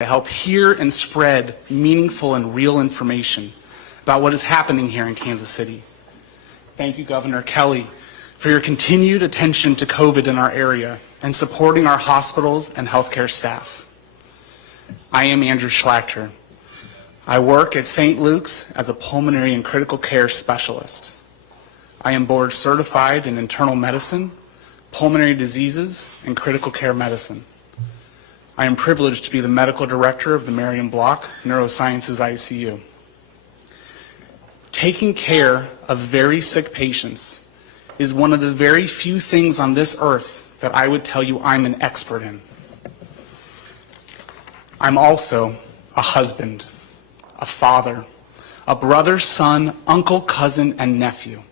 to help hear and spread meaningful and real information about what is happening here in Kansas City. Thank you, Governor Kelly, for your continued attention to COVID in our area and supporting our hospitals and healthcare staff. I am Andrew Schlachter. I work at St. Luke's as a pulmonary and critical care specialist. I am board certified in internal medicine, pulmonary diseases, and critical care medicine. I am privileged to be the medical director of the Marion Block Neurosciences ICU. Taking care of very sick patients is one of the very few things on this earth that I would tell you I'm an expert in. I'm also a husband, a father, a brother, son, uncle, cousin, and nephew.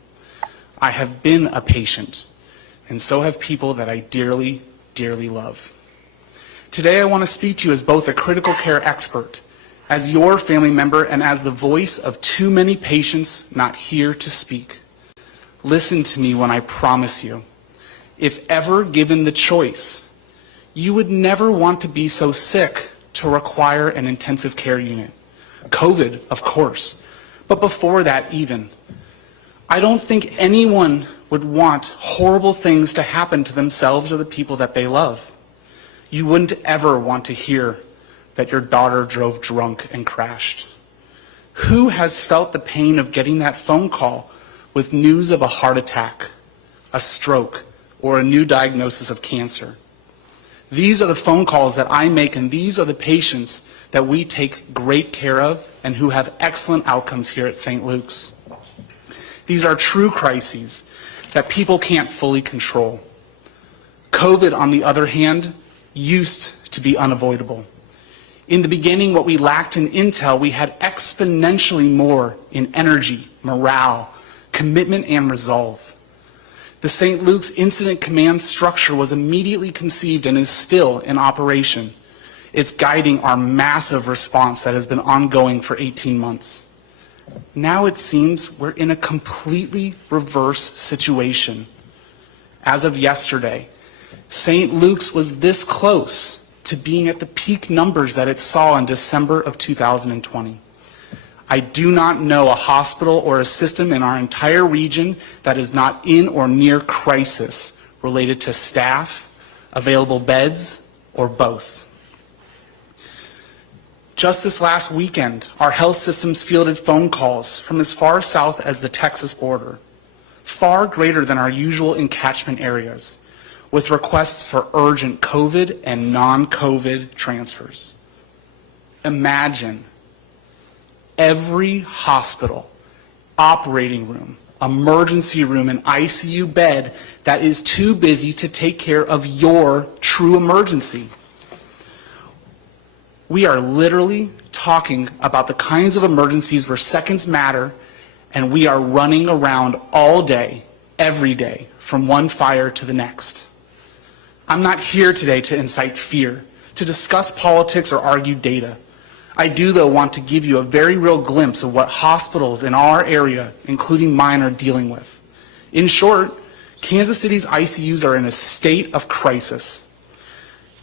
I have been a patient, and so have people that I dearly, dearly love. Today I want to speak to you as both a critical care expert, as your family member, and as the voice of too many patients not here to speak. Listen to me when I promise you, if ever given the choice, you would never want to be so sick to require an intensive care unit. COVID, of course, but before that even. I don't think anyone would want horrible things to happen to themselves or the people that they love. You wouldn't ever want to hear that your daughter drove drunk and crashed. Who has felt the pain of getting that phone call with news of a heart attack, a stroke, or a new diagnosis of cancer? These are the phone calls that I make, and these are the patients that we take great care of and who have excellent outcomes here at St. Luke's. These are true crises that people can't fully control. COVID, on the other hand, used to be unavoidable. In the beginning, what we lacked in intel, we had exponentially more in energy, morale, commitment, and resolve. The St. Luke's Incident Command structure was immediately conceived and is still in operation. It's guiding our massive response that has been ongoing for 18 months. Now it seems we're in a completely reverse situation. As of yesterday, St. Luke's was this close to being at the peak numbers that it saw in December of 2020. I do not know a hospital or a system in our entire region that is not in or near crisis related to staff, available beds, or both. Just this last weekend, our health systems fielded phone calls from as far south as the Texas border, far greater than our usual encatchment areas, with requests for urgent COVID and non-COVID transfers. Imagine every hospital, operating room, emergency room, and ICU bed that is too busy to take care of your true emergency. We are literally talking about the kinds of emergencies where seconds matter, and we are running around all day, every day, from one fire to the next. I'm not here today to incite fear, to discuss politics or argue data. I do, though, want to give you a very real glimpse of what hospitals in our area, including mine, are dealing with. In short, Kansas City's ICUs are in a state of crisis.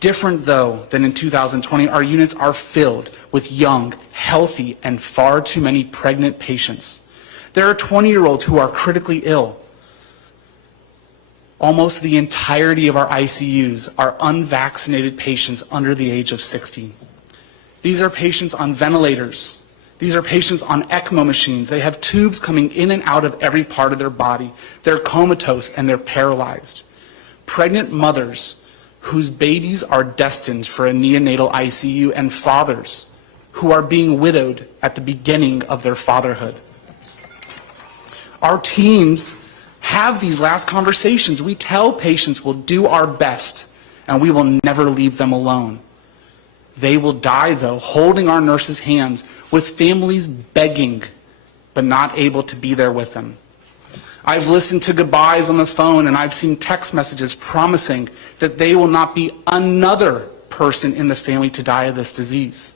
Different, though, than in 2020, our units are filled with young, healthy, and far too many pregnant patients. There are 20-year-olds who are critically ill. Almost the entirety of our ICUs are unvaccinated patients under the age of 60. These are patients on ventilators. These are patients on ECMO machines. They have tubes coming in and out of every part of their body. They're comatose and they're paralyzed. Pregnant mothers whose babies are destined for a neonatal ICU, and fathers who are being widowed at the beginning of their fatherhood. Our teams have these last conversations. We tell patients we'll do our best and we will never leave them alone. They will die, though, holding our nurses' hands, with families begging but not able to be there with them. I've listened to goodbyes on the phone, and I've seen text messages promising that they will not be another person in the family to die of this disease.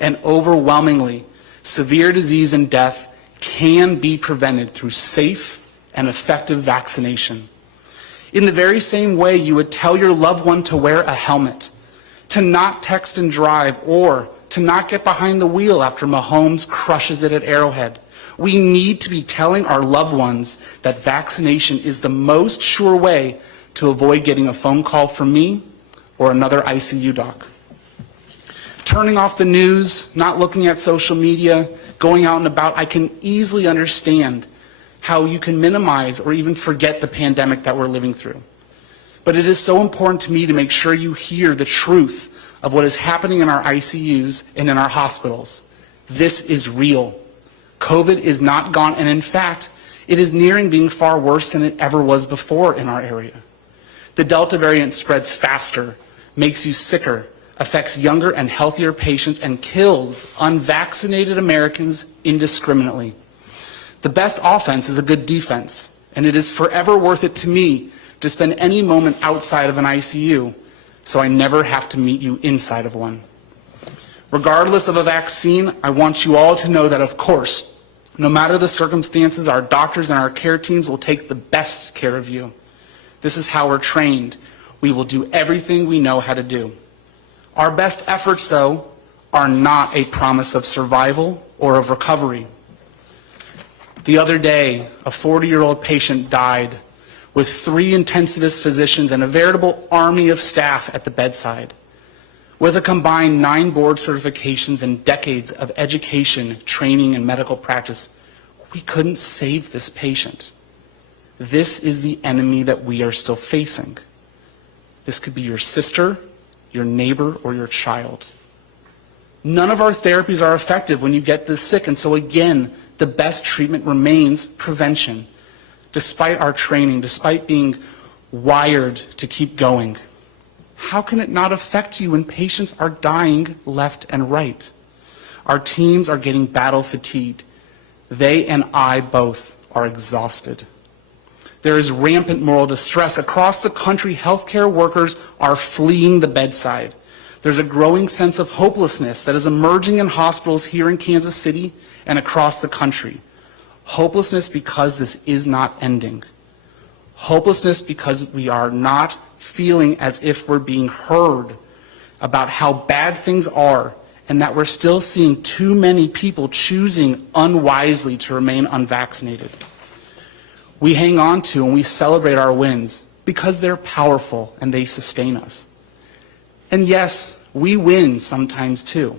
And overwhelmingly, severe disease and death can be prevented through safe and effective vaccination. In the very same way you would tell your loved one to wear a helmet, to not text and drive, or to not get behind the wheel after Mahomes crushes it at Arrowhead. We need to be telling our loved ones that vaccination is the most sure way to avoid getting a phone call from me or another ICU doc. Turning off the news, not looking at social media, going out and about, I can easily understand how you can minimize or even forget the pandemic that we're living through. But it is so important to me to make sure you hear the truth of what is happening in our ICUs and in our hospitals. This is real. COVID is not gone, and in fact, it is nearing being far worse than it ever was before in our area. The Delta variant spreads faster, makes you sicker, affects younger and healthier patients, and kills unvaccinated Americans indiscriminately. The best offense is a good defense, and it is forever worth it to me to spend any moment outside of an ICU so I never have to meet you inside of one. Regardless of a vaccine, I want you all to know that, of course, no matter the circumstances, our doctors and our care teams will take the best care of you. This is how we're trained. We will do everything we know how to do. Our best efforts, though, are not a promise of survival or of recovery. The other day, a 40-year-old patient died with 3 intensivist physicians and a veritable army of staff at the bedside. With a combined 9 board certifications and decades of education, training, and medical practice, we couldn't save this patient. This is the enemy that we are still facing. This could be your sister, your neighbor, or your child. None of our therapies are effective when you get this sick, and so again, the best treatment remains prevention. Despite our training, despite being wired to keep going, how can it not affect you when patients are dying left and right? Our teams are getting battle fatigued. They and I both are exhausted. There is rampant moral distress. Across the country, healthcare workers are fleeing the bedside. There's a growing sense of hopelessness that is emerging in hospitals here in Kansas City and across the country. Hopelessness because this is not ending. Hopelessness because we are not feeling as if we're being heard about how bad things are, and that we're still seeing too many people choosing unwisely to remain unvaccinated. We hang on to and we celebrate our wins because they're powerful and they sustain us. And yes, we win sometimes too,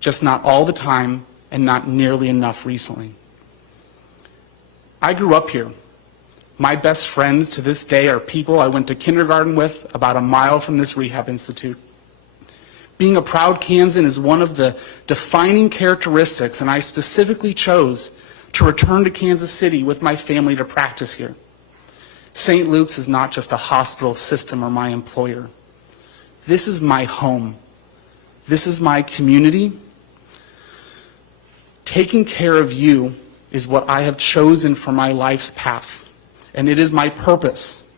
just not all the time and not nearly enough recently. I grew up here. My best friends to this day are people I went to kindergarten with about a mile from this rehab institute. Being a proud Kansan is one of the defining characteristics, and I specifically chose to return to Kansas City with my family to practice here. St. Luke's is not just a hospital system or my employer. This is my home. This is my community. Taking care of you is what I have chosen for my life's path, and it is my purpose,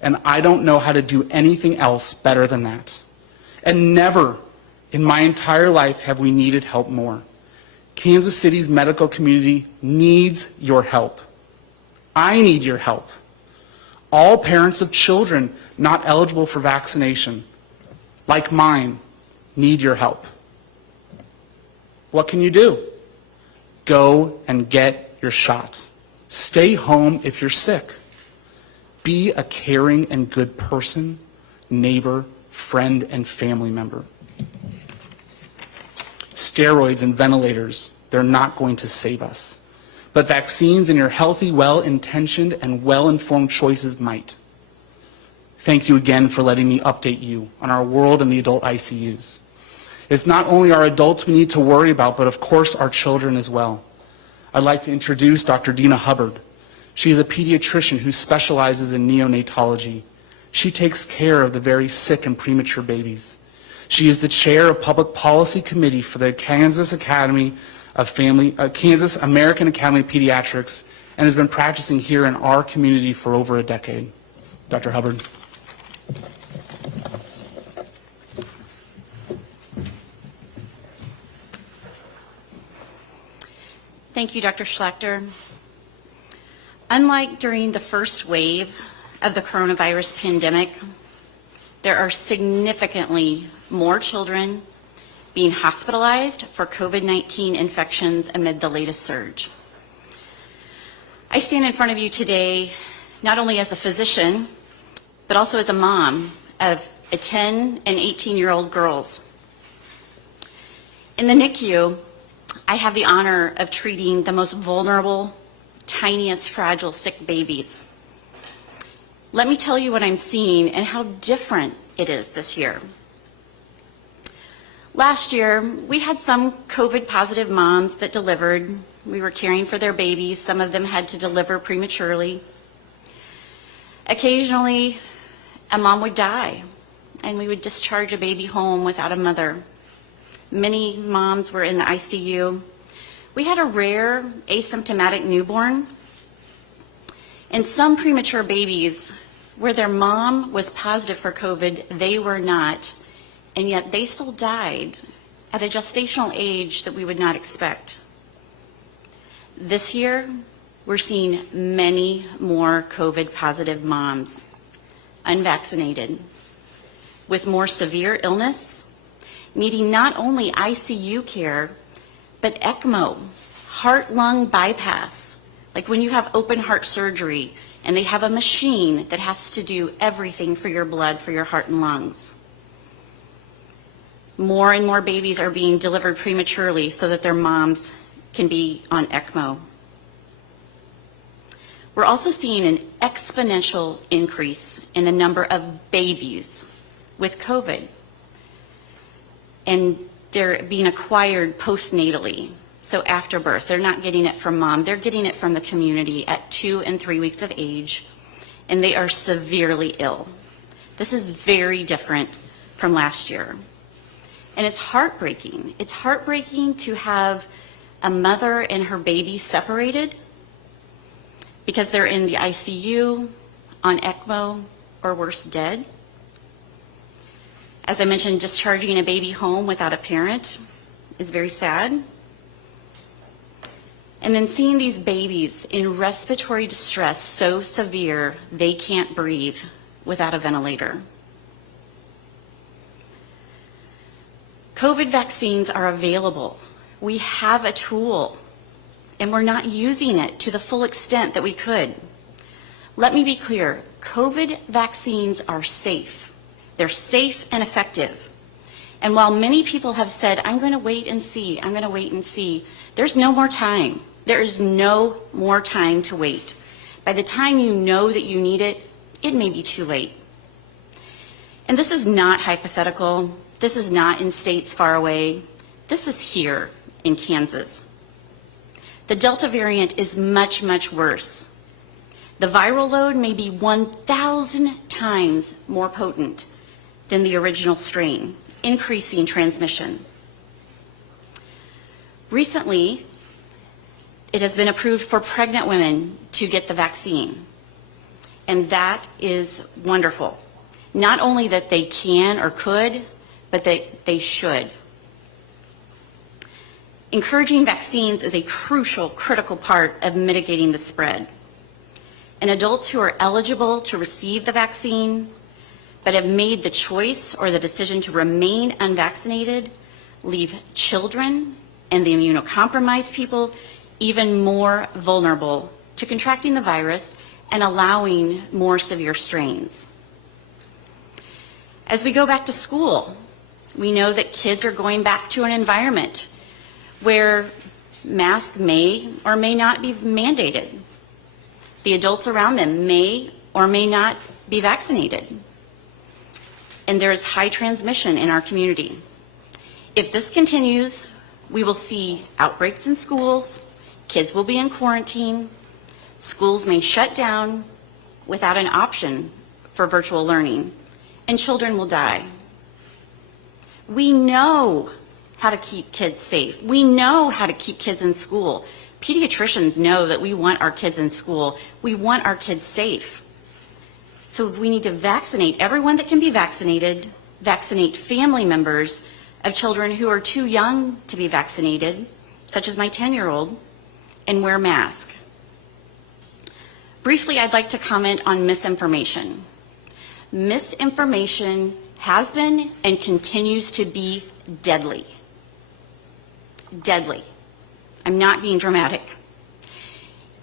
and I don't know how to do anything else better than that. And never in my entire life have we needed help more. Kansas City's medical community needs your help. I need your help. All parents of children not eligible for vaccination, like mine, need your help. What can you do? Go and get your shot. Stay home if you're sick. Be a caring and good person, neighbor, friend, and family member. Steroids and ventilators, they're not going to save us. But vaccines and your healthy, well-intentioned, and well-informed choices might. Thank you again for letting me update you on our world in the adult ICUs. It's not only our adults we need to worry about, but of course our children as well. I'd like to introduce Dr. Dina Hubbard. She is a pediatrician who specializes in neonatology. She takes care of the very sick and premature babies. She is the chair of Public Policy Committee for the Kansas American Academy of Pediatrics, and has been practicing here in our community for over a decade. Dr. Hubbard. Thank you, Dr. Schlachter. Unlike during the first wave of the coronavirus pandemic, there are significantly more children being hospitalized for COVID-19 infections amid the latest surge. I stand in front of you today not only as a physician, but also as a mom of 10 and 18-year-old girls. In the NICU, I have the honor of treating the most vulnerable, tiniest, fragile, sick babies. Let me tell you what I'm seeing and how different it is this year. Last year, we had some COVID-positive moms that delivered. We were caring for their babies. Some of them had to deliver prematurely. Occasionally, a mom would die, and we would discharge a baby home without a mother. Many moms were in the ICU. We had a rare asymptomatic newborn, and some premature babies where their mom was positive for COVID, they were not, and yet they still died at a gestational age that we would not expect. This year, we're seeing many more COVID-positive moms, unvaccinated, with more severe illness, needing not only ICU care, but ECMO, heart-lung bypass, like when you have open heart surgery and they have a machine that has to do everything for your blood, for your heart and lungs. More and more babies are being delivered prematurely so that their moms can be on ECMO. We're also seeing an exponential increase in the number of babies with COVID, and they're being acquired postnatally, so after birth. They're not getting it from mom, they're getting it from the community at 2 and 3 weeks of age, and they are severely ill. This is very different from last year. And it's heartbreaking. It's heartbreaking to have a mother and her baby separated because they're in the ICU, on ECMO, or worse, dead. As I mentioned, discharging a baby home without a parent is very sad. And then seeing these babies in respiratory distress so severe they can't breathe without a ventilator. COVID vaccines are available. We have a tool, and we're not using it to the full extent that we could. Let me be clear, COVID vaccines are safe. They're safe and effective. And while many people have said, I'm going to wait and see, I'm going to wait and see, there's no more time. There is no more time to wait. By the time you know that you need it, it may be too late. And this is not hypothetical. This is not in states far away. This is here in Kansas. The Delta variant is much, much worse. The viral load may be 1,000 times more potent than the original strain, increasing transmission. Recently, it has been approved for pregnant women to get the vaccine, and that is wonderful. Not only that they can or could, but they should. Encouraging vaccines is a crucial, critical part of mitigating the spread. And adults who are eligible to receive the vaccine but have made the choice or the decision to remain unvaccinated leave children and the immunocompromised people even more vulnerable to contracting the virus and allowing more severe strains. As we go back to school, we know that kids are going back to an environment where masks may or may not be mandated. The adults around them may or may not be vaccinated. And there is high transmission in our community. If this continues, we will see outbreaks in schools, kids will be in quarantine, schools may shut down without an option for virtual learning, and children will die. We know how to keep kids safe. We know how to keep kids in school. Pediatricians know that we want our kids in school. We want our kids safe. So we need to vaccinate everyone that can be vaccinated, vaccinate family members of children who are too young to be vaccinated, such as my 10-year-old, and wear masks. Briefly, I'd like to comment on misinformation. Misinformation has been and continues to be deadly. Deadly. I'm not being dramatic.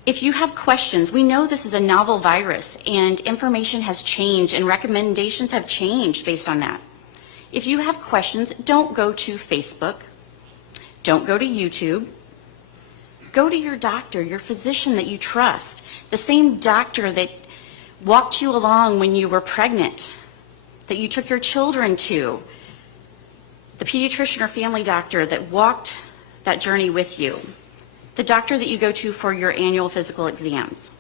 If you have questions, we know this is a novel virus and information has changed and recommendations have changed based on that. If you have questions, don't go to Facebook. Don't go to YouTube. Go to your doctor, your physician that you trust, the same doctor that walked you along when you were pregnant, that you took your children to, the pediatrician or family doctor that walked that journey with you, the doctor that you go to for your annual physical exams.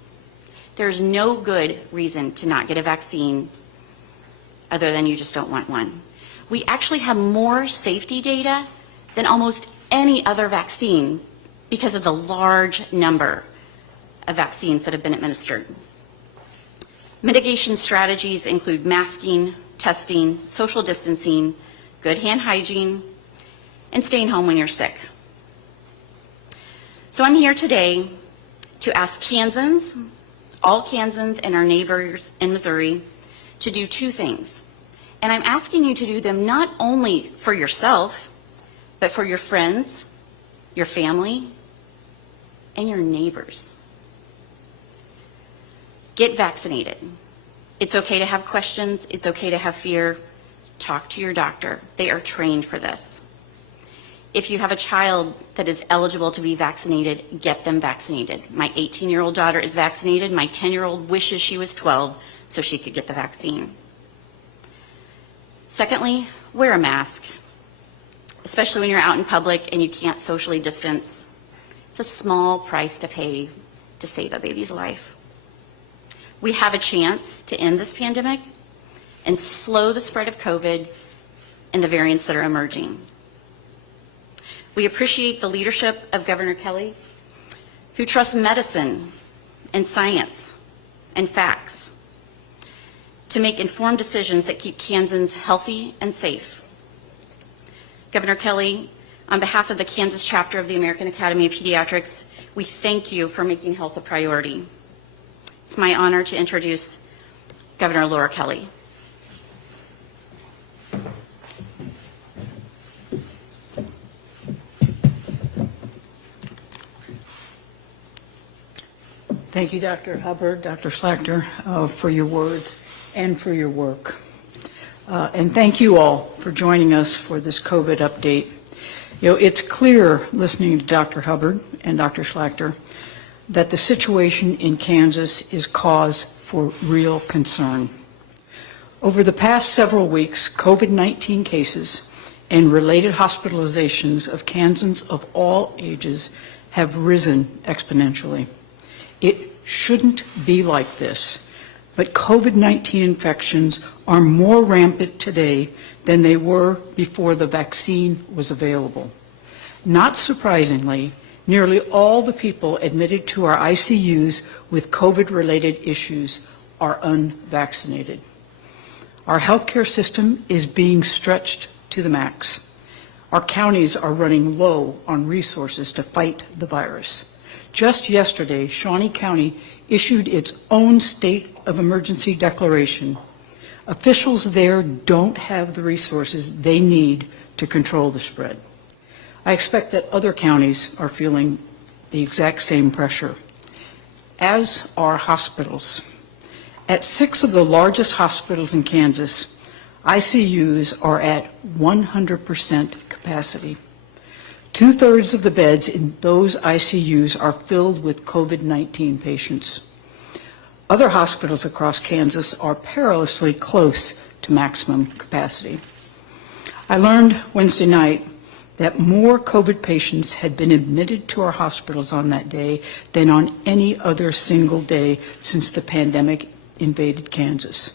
There's no good reason to not get a vaccine other than you just don't want one. We actually have more safety data than almost any other vaccine because of the large number of vaccines that have been administered. Mitigation strategies include masking, testing, social distancing, good hand hygiene, and staying home when you're sick. So I'm here today to ask Kansans, all Kansans and our neighbors in Missouri, to do two things. And I'm asking you to do them not only for yourself, but for your friends, your family, and your neighbors. Get vaccinated. It's okay to have questions. It's okay to have fear. Talk to your doctor. They are trained for this. If you have a child that is eligible to be vaccinated, get them vaccinated. My 18-year-old daughter is vaccinated. My 10-year-old wishes she was 12 so she could get the vaccine. Secondly, wear a mask, especially when you're out in public and you can't socially distance. It's a small price to pay to save a baby's life. We have a chance to end this pandemic and slow the spread of COVID and the variants that are emerging. We appreciate the leadership of Governor Kelly, who trusts medicine and science and facts to make informed decisions that keep Kansans healthy and safe. Governor Kelly, on behalf of the Kansas chapter of the American Academy of Pediatrics, we thank you for making health a priority. It's my honor to introduce Governor Laura Kelly. Thank you, Dr. Hubbard, Dr. Schlachter, for your words and for your work. And thank you all for joining us for this COVID update. You know, it's clear, listening to Dr. Hubbard and Dr. Schlachter, that the situation in Kansas is cause for real concern. Over the past several weeks, COVID-19 cases and related hospitalizations of Kansans of all ages have risen exponentially. It shouldn't be like this, but COVID-19 infections are more rampant today than they were before the vaccine was available. Not surprisingly, nearly all the people admitted to our ICUs with COVID-related issues are unvaccinated. Our healthcare system is being stretched to the max. Our counties are running low on resources to fight the virus. Just yesterday, Shawnee County issued its own state of emergency declaration. Officials there don't have the resources they need to control the spread. I expect that other counties are feeling the exact same pressure, as are hospitals. At 6 of the largest hospitals in Kansas, ICUs are at 100% capacity. 2/3 of the beds in those ICUs are filled with COVID-19 patients. Other hospitals across Kansas are perilously close to maximum capacity. I learned Wednesday night that more COVID patients had been admitted to our hospitals on that day than on any other single day since the pandemic invaded Kansas.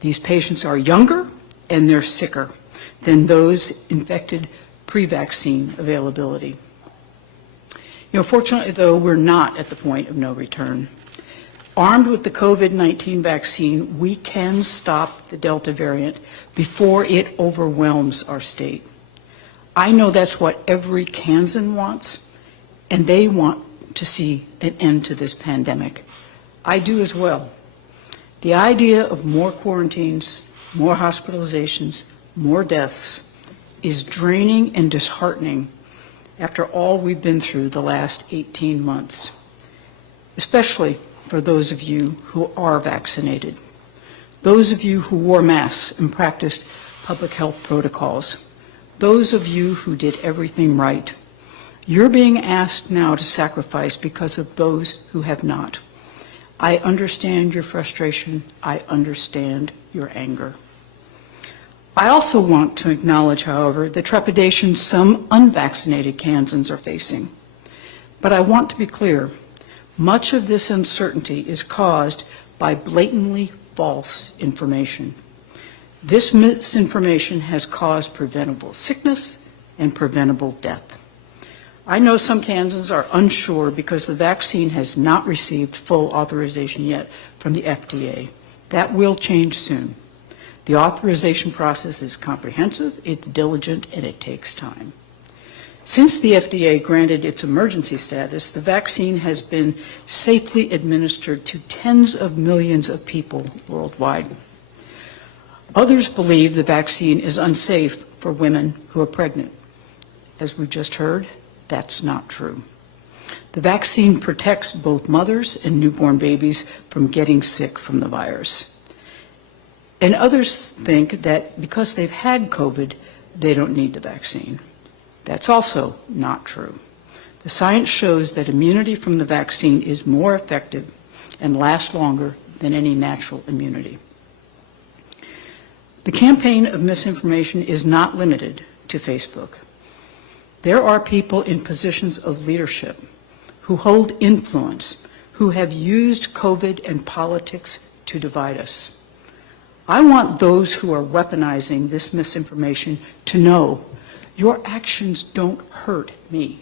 These patients are younger and they're sicker than those infected pre-vaccine availability. You know, fortunately, though, we're not at the point of no return. Armed with the COVID-19 vaccine, we can stop the Delta variant before it overwhelms our state. I know that's what every Kansan wants, and they want to see an end to this pandemic. I do as well. The idea of more quarantines, more hospitalizations, more deaths is draining and disheartening after all we've been through the last 18 months, especially for those of you who are vaccinated, those of you who wore masks and practiced public health protocols, those of you who did everything right. You're being asked now to sacrifice because of those who have not. I understand your frustration. I understand your anger. I also want to acknowledge, however, the trepidation some unvaccinated Kansans are facing. But I want to be clear, much of this uncertainty is caused by blatantly false information. This misinformation has caused preventable sickness and preventable death. I know some Kansans are unsure because the vaccine has not received full authorization yet from the FDA. That will change soon. The authorization process is comprehensive, it's diligent, and it takes time. Since the FDA granted its emergency status, the vaccine has been safely administered to tens of millions of people worldwide. Others believe the vaccine is unsafe for women who are pregnant. As we just heard, that's not true. The vaccine protects both mothers and newborn babies from getting sick from the virus. And others think that because they've had COVID, they don't need the vaccine. That's also not true. The science shows that immunity from the vaccine is more effective and lasts longer than any natural immunity. The campaign of misinformation is not limited to Facebook. There are people in positions of leadership who hold influence, who have used COVID and politics to divide us. I want those who are weaponizing this misinformation to know your actions don't hurt me.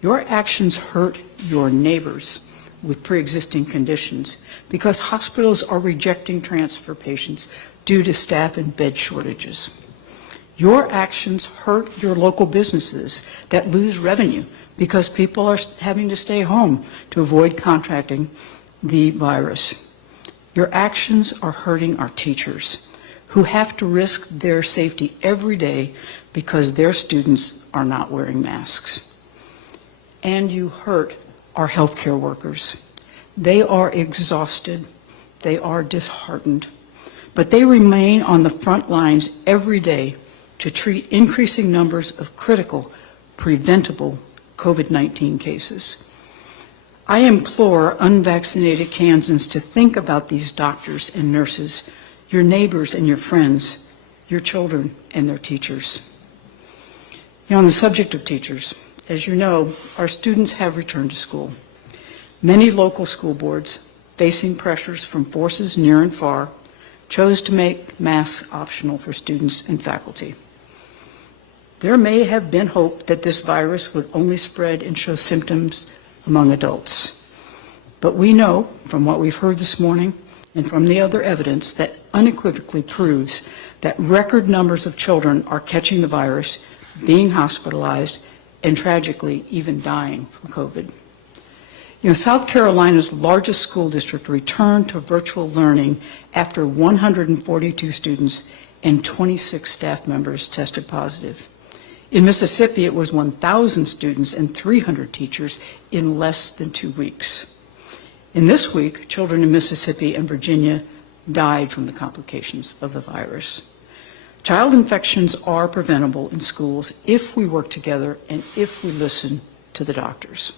Your actions hurt your neighbors with pre-existing conditions because hospitals are rejecting transfer patients due to staff and bed shortages. Your actions hurt your local businesses that lose revenue because people are having to stay home to avoid contracting the virus. Your actions are hurting our teachers who have to risk their safety every day because their students are not wearing masks. And you hurt our healthcare workers. They are exhausted. They are disheartened. But they remain on the front lines every day to treat increasing numbers of critical, preventable COVID-19 cases. I implore unvaccinated Kansans to think about these doctors and nurses, your neighbors and your friends, your children and their teachers. On the subject of teachers, as you know, our students have returned to school. Many local school boards, facing pressures from forces near and far, chose to make masks optional for students and faculty. There may have been hope that this virus would only spread and show symptoms among adults. But we know from what we've heard this morning and from the other evidence that unequivocally proves that record numbers of children are catching the virus, being hospitalized, and tragically even dying from COVID. South Carolina's largest school district returned to virtual learning after 142 students and 26 staff members tested positive. In Mississippi, it was 1,000 students and 300 teachers in less than 2 weeks. In this week, children in Mississippi and Virginia died from the complications of the virus. Child infections are preventable in schools if we work together and if we listen to the doctors.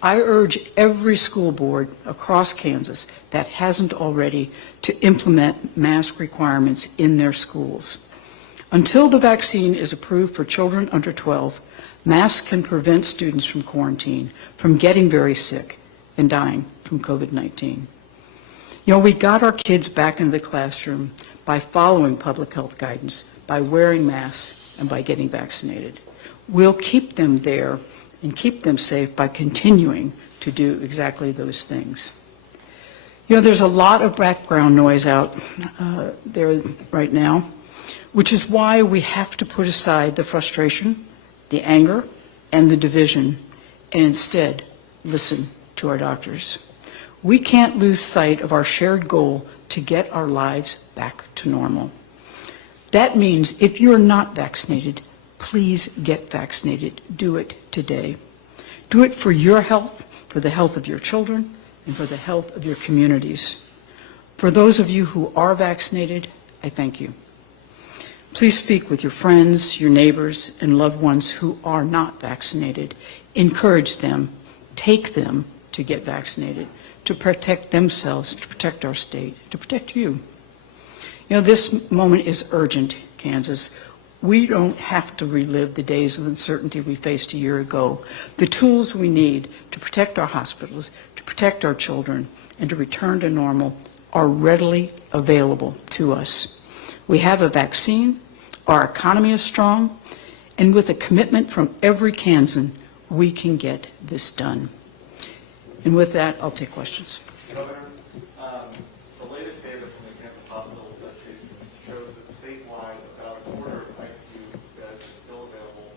I urge every school board across Kansas that hasn't already to implement mask requirements in their schools. Until the vaccine is approved for children under 12, masks can prevent students from quarantine, from getting very sick, and dying from COVID-19. We got our kids back into the classroom by following public health guidance, by wearing masks, and by getting vaccinated. We'll keep them there and keep them safe by continuing to do exactly those things. There's a lot of background noise out there right now, which is why we have to put aside the frustration, the anger, and the division, and instead listen to our doctors. We can't lose sight of our shared goal to get our lives back to normal. That means if you're not vaccinated, please get vaccinated. Do it today. Do it for your health, for the health of your children, and for the health of your communities. For those of you who are vaccinated, I thank you. Please speak with your friends, your neighbors, and loved ones who are not vaccinated. Encourage them, take them to get vaccinated, to protect themselves, to protect our state, to protect you. You know, this moment is urgent, Kansas. We don't have to relive the days of uncertainty we faced a year ago. The tools we need to protect our hospitals, to protect our children, and to return to normal are readily available to us. We have a vaccine, our economy is strong, and with a commitment from every Kansan, we can get this done. And with that, I'll take questions. Governor, the latest data from the Campus Hospital Association shows that statewide about a quarter of ICU beds are still available.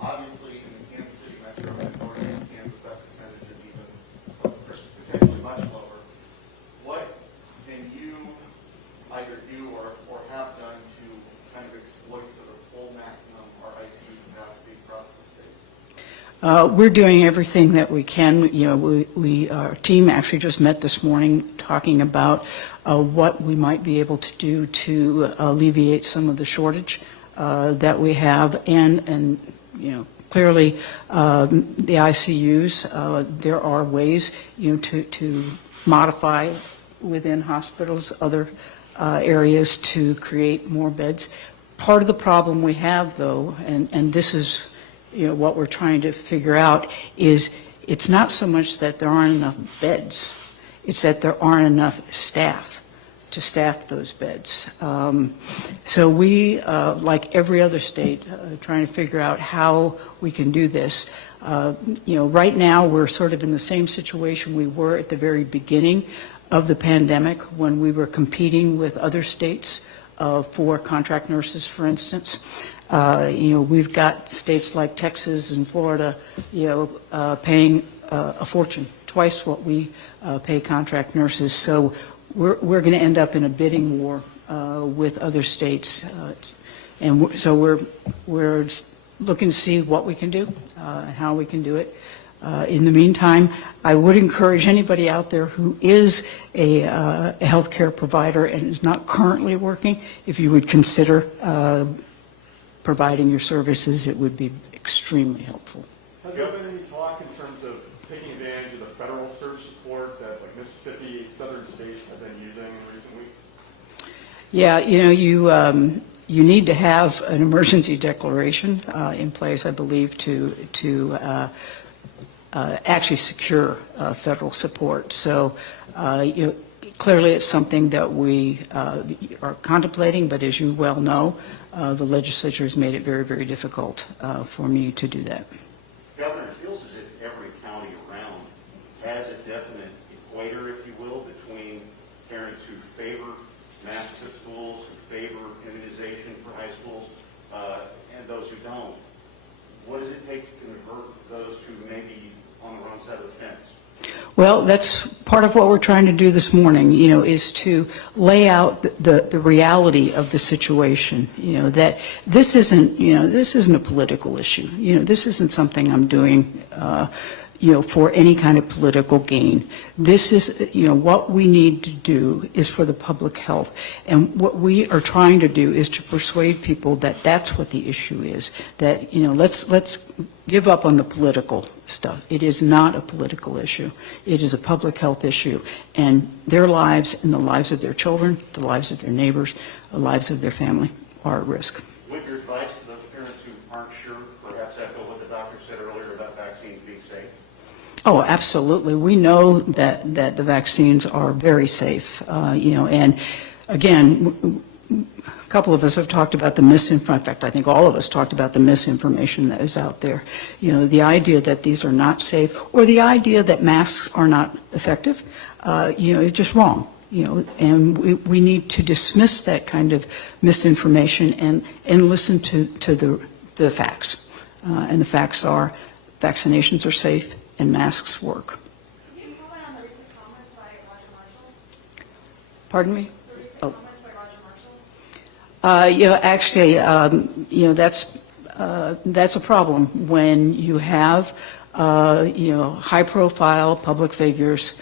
Obviously, in the Kansas City metro and northern Kansas, that percentage is even potentially much lower. What can you either do or have done to kind of exploit to the full maximum our ICU capacity across the state? We're doing everything that we can. You know, our team actually just met this morning talking about what we might be able to do to alleviate some of the shortage that we have, and you know, clearly the ICUs. There are ways, you know, to modify within hospitals other areas to create more beds. Part of the problem we have, though, and this is, you know, what we're trying to figure out, is it's not so much that there aren't enough beds, it's that there aren't enough staff to staff those beds. So we, like every other state, trying to figure out how we can do this. You know, right now we're sort of in the same situation we were at the very beginning of the pandemic, when we were competing with other states for contract nurses, for instance. You know, we've got states like Texas and Florida, you know, paying a fortune, twice what we pay contract nurses. So we're going to end up in a bidding war with other states, and so we're looking to see what we can do, how we can do it. In the meantime, I would encourage anybody out there who is a healthcare provider and is not currently working, if you would consider providing your services, it would be extremely helpful. Has there been any talk in terms of taking advantage of the federal surge support that like Mississippi, southern states have been using in recent weeks? Yeah, you know, you need to have an emergency declaration in place, I believe, to actually secure federal support. So, you know, clearly it's something that we are contemplating, but as you well know, the legislature has made it very, very difficult for me to do that. Governor, it feels as if every county around has a definite equator, if you will, between parents who favor masks at schools, who favor immunization for high schools, and those who don't. What does it take to convert those who may be on the wrong side of the fence? Well, that's part of what we're trying to do this morning, you know, is to lay out the reality of the situation, you know, that this isn't, you know, this isn't a political issue. You know, this isn't something I'm doing, you know, for any kind of political gain. This is, you know, what we need to do is for the public health. And what we are trying to do is to persuade people that that's what the issue is, that, you know, let's give up on the political stuff. It is not a political issue. It is a public health issue. And their lives and the lives of their children, the lives of their neighbors, the lives of their family are at risk. Would your advice to those parents who aren't sure perhaps echo what the doctor said earlier about vaccines being safe? Oh, absolutely. We know that the vaccines are very safe, you know, and again, a couple of us have talked about the misinformation. In fact, I think all of us talked about the misinformation that is out there. You know, the idea that these are not safe, or the idea that masks are not effective, you know, is just wrong. You know, and we need to dismiss that kind of misinformation and listen to the facts. And the facts are vaccinations are safe and masks work. Can you comment on the recent comments by Roger Pardon me? Oh. Actually, that's a problem when you have, high-profile public figures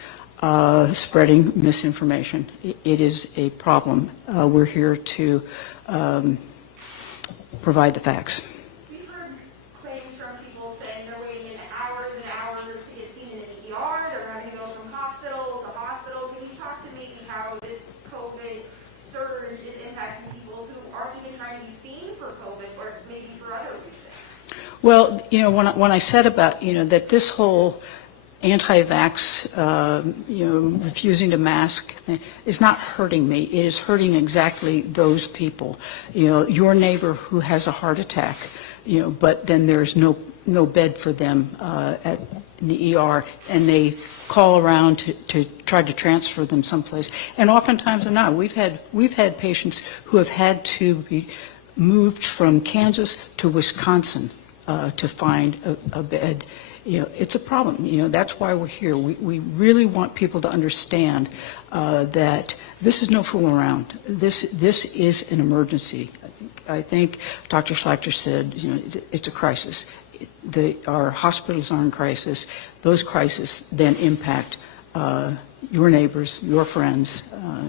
spreading misinformation. It is a problem. We're here to provide the facts. We've heard claims from people saying they're waiting in hours and hours to get seen in an ER, they're having to go from hospital to hospital. Can you talk to maybe how this COVID surge is impacting people who aren't even trying to be seen for COVID or maybe for other reasons? Well, when I said about, that this whole anti-vax, refusing to mask thing is not hurting me. It is hurting exactly those people. Your neighbor who has a heart attack, but then there's no bed for them in the ER, and they call around to try to transfer them someplace. And oftentimes they're not. We've had patients who have had to be moved from Kansas to Wisconsin to find a bed. It's a problem. That's why we're here. We really want people to understand that this is no fool around. This is an emergency. I think Dr. Schlachter said, it's a crisis. Our hospitals are in crisis. Those crises then impact your neighbors, your friends,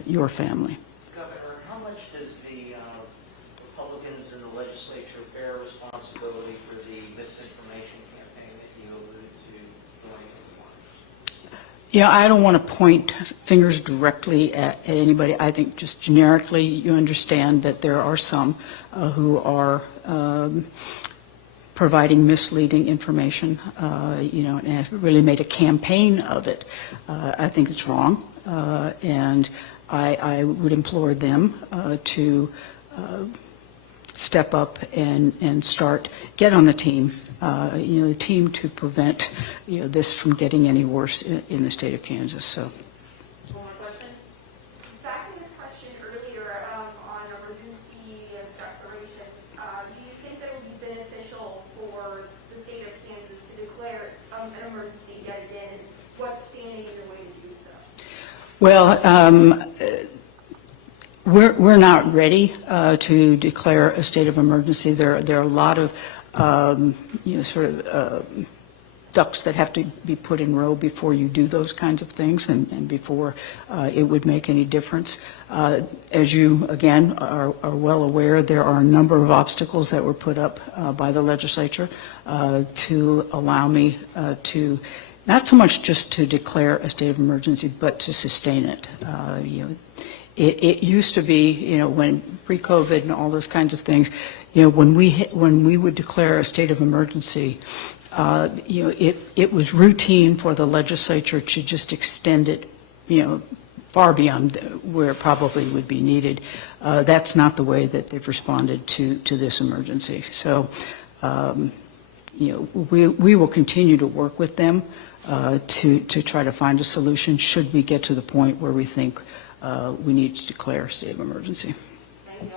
your family. Governor, how much does the Republicans in the legislature bear responsibility for the misinformation campaign that you alluded to during the March? I don't want to point fingers directly at anybody. I think just generically you understand that there are some who are providing misleading information, and have really made a campaign of it. I think it's wrong, and I would implore them to step up and get on the team, the team to prevent, this from getting any worse in the state of Kansas. So. One more question. Back to this question earlier on emergency declarations, do you think that it would be beneficial for the state of Kansas to declare an emergency yet again? What's standing in the way to do so? Well, we're not ready to declare a state of emergency. There are a lot of ducks that have to be put in row before you do those kinds of things, and before it would make any difference. As you, again, are well aware, there are a number of obstacles that were put up by the legislature to allow me to not so much just to declare a state of emergency, but to sustain it. It used to be, when pre-COVID and all those kinds of things, when we would declare a state of emergency, it was routine for the legislature to just extend it, far beyond where it probably would be needed. That's not the way that they've responded to this emergency. So, we will continue to work with them to try to find a solution should we get to the point where we think we need to declare a state of emergency. Thank you.